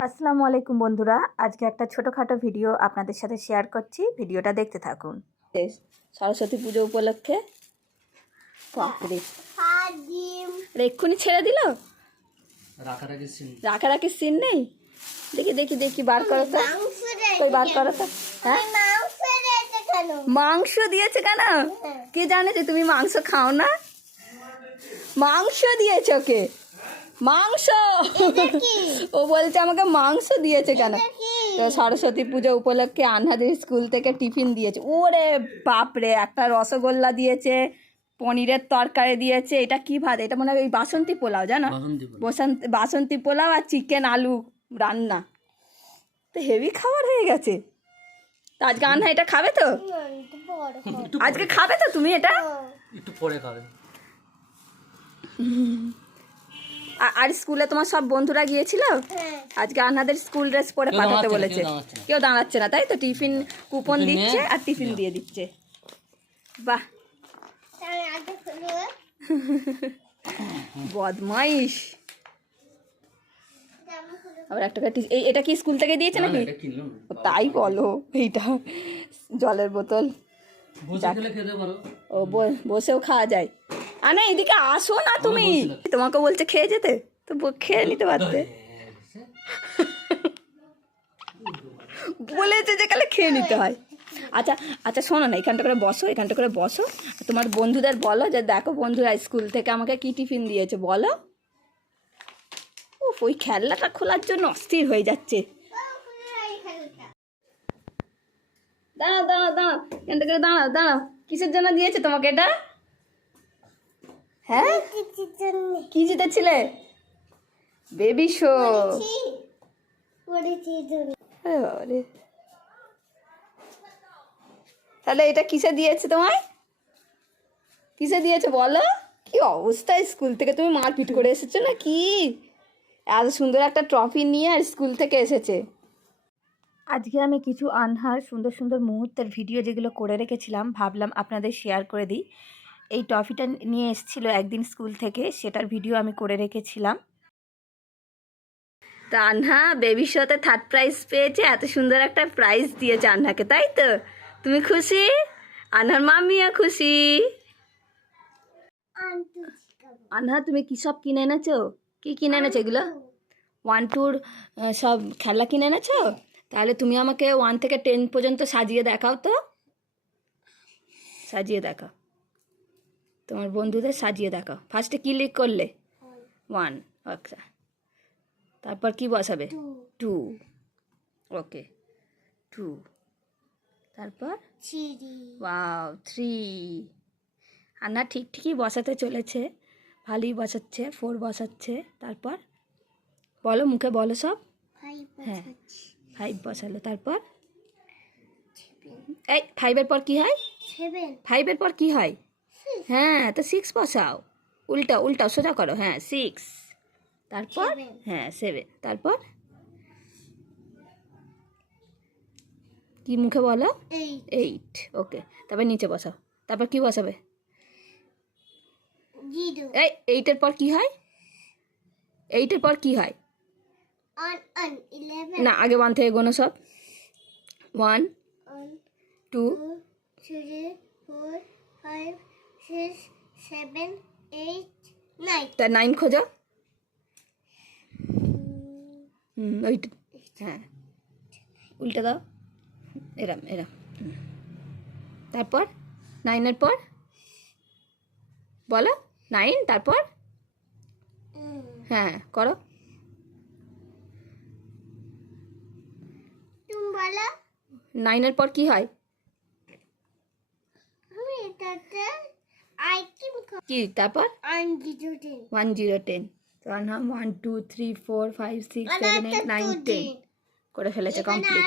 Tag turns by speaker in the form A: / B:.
A: আসসালামু আলাইকুম বন্ধুরা। আজকে একটা ছোটোখাটো ভিডিও আপনাদের সাথে শেয়ার করছি। ভিডিওটা দেখতে থাকুন। সরস্বতী পুজো উপলক্ষে এক্ষুনি ছেড়ে দিল?
B: রাখারাখি সিন।
A: সিন নেই? দেখি দেখি দেখি বার করো তো।
C: মাংস
A: বার করো তো। হ্যাঁ?
C: মাংস
A: মাংস দিয়েছে কেন? কে জানে যে তুমি মাংস খাও না? মাংস দিয়েছে ওকে। মাংস! ও বলছে আমাকে মাংস দিয়েছে কেন? তো সরস্বতী পুজো উপলক্ষে আনহাদের স্কুল থেকে টিফিন দিয়েছে। ওরে বাপরে একটা রসগোল্লা দিয়েছে পনিরের তরকারি দিয়েছে এটা কি ভাত? এটা মনে হয় ওই বাসন্তী পোলাও জানো?
B: বসন্তী
A: বসন্ত পোলাও আর চিকেন আলু রান্না। তো হেভি খাবার হয়ে গেছে। তো আজকে আনহা এটা খাবে তো? আজকে খাবে তো তুমি এটা?
B: একটু পরে খাবে।
A: আর স্কুলে তোমার সব বন্ধুরা গিয়েছিল?
C: হ্যাঁ।
A: আজকে আনহাদের স্কুল ড্রেস পরে পাঠাতে বলেছে।
B: কেউ দাঁড়াচ্ছে না।
A: তাই তো? টিফিন কুপন দিচ্ছে আর টিফিন দিয়ে দিচ্ছে। বাহ। বদমাইশ। আবার একটা এই এটা কি স্কুল থেকে দিয়েছে নাকি? তাই বলো এইটা জলের বোতল।
B: বসে খেলে খেতে পারো।
A: ও ব- বসেও খাওয়া যায়। আর না এদিকে আসো না তুমি। তোমাকে বলছে খেয়ে যেতে তো খেয়ে নিতে পারতে। বলেছে যে কালে খেয়ে নিতে হয়। আচ্ছা আচ্ছা শোনো না এখানটা করে বসো এখানটা করে বসো। তোমার বন্ধুদের বলো যে দেখো বন্ধুরা স্কুল থেকে আমাকে কি টিফিন দিয়েছে বলো। উফ ওই খেলনাটা খোলার জন্য অস্থির হয়ে যাচ্ছে। দাঁড়াও দাঁড়াও দাঁড়াও এখানটা করে দাঁড়াও দাঁড়াও। কিসের জন্য দিয়েছে তোমাকে এটা? হ্যাঁ? কি জিতেছিলে? বেবি শো তাহলে এটা কিসে দিয়েছে তোমায়? কিসে দিয়েছে বলো? কি অবস্থা স্কুল থেকে? তুমি মারপিট করে এসেছ না কি? এত সুন্দর একটা ট্রফি নিয়ে আর স্কুল থেকে এসেছে। আজকে আমি কিছু আনহার সুন্দর সুন্দর মুহূর্তের ভিডিও যেগুলো করে রেখেছিলাম ভাবলাম আপনাদের শেয়ার করে দিই। এই ট্রফিটা নিয়ে এসেছিল একদিন স্কুল থেকে, সেটার ভিডিও আমি করে রেখেছিলাম। তো আনহা বেবি শোতে থার্ড প্রাইজ পেয়েছে, এত সুন্দর একটা প্রাইজ দিয়েছে আনহাকে, তাই তো? তুমি খুশি? আনহার মামিও খুশি। আনহা, তুমি কী সব কিনে এনেছো? কী কিনে এনেছো এগুলো? ওয়ান টুর সব খেলা কিনে এনেছো? তাহলে তুমি আমাকে ওয়ান থেকে টেন পর্যন্ত সাজিয়ে দেখাও তো। সাজিয়ে দেখাও। তোমার বন্ধুদের সাজিয়ে দেখাও। ফার্স্টে কী লিক করলে? ওয়ান আচ্ছা। তারপর কি বসাবে? টু ওকে টু তারপর? ওয়াও থ্রি আর না ঠিক ঠিকই বসাতে চলেছে। ভালোই বসাচ্ছে ফোর বসাচ্ছে। তারপর? বলো মুখে বলো সব। হ্যাঁ। ফাইভ বসালো। তারপর? এই ফাইভের পর কি হয়? ফাইভের পর কি হয়? হ্যাঁ তো সিক্স বসাও। উল্টা উল্টা সোজা করো হ্যাঁ সিক্স তারপর? হ্যাঁ সেভেন তারপর? কি মুখে বলো?
C: এইট
A: ওকে তারপর নিচে বসাও। তারপর কি বসাবে? এই এইটের পর কি হয়? এইটের পর কি হয়? না আগে ওয়ান থেকে গোনো সব। One two
C: three four five six seven eight nine
A: তা নাইন খোঁজো। হুম ওই হ্যাঁ। উল্টে দাও। এরাম এরাম। তারপর? নাইনের পর? বলো। নাইন তারপর? হ্যাঁ করো।
C: তুমি বলো।
A: নাইনের পর কি হয়?
C: আমি এটাতে আইটেম
A: কি তারপর?
C: One zero ten
A: one hmm one two three four five six seven eight nine ten করে ফেলেছে কমপ্লিট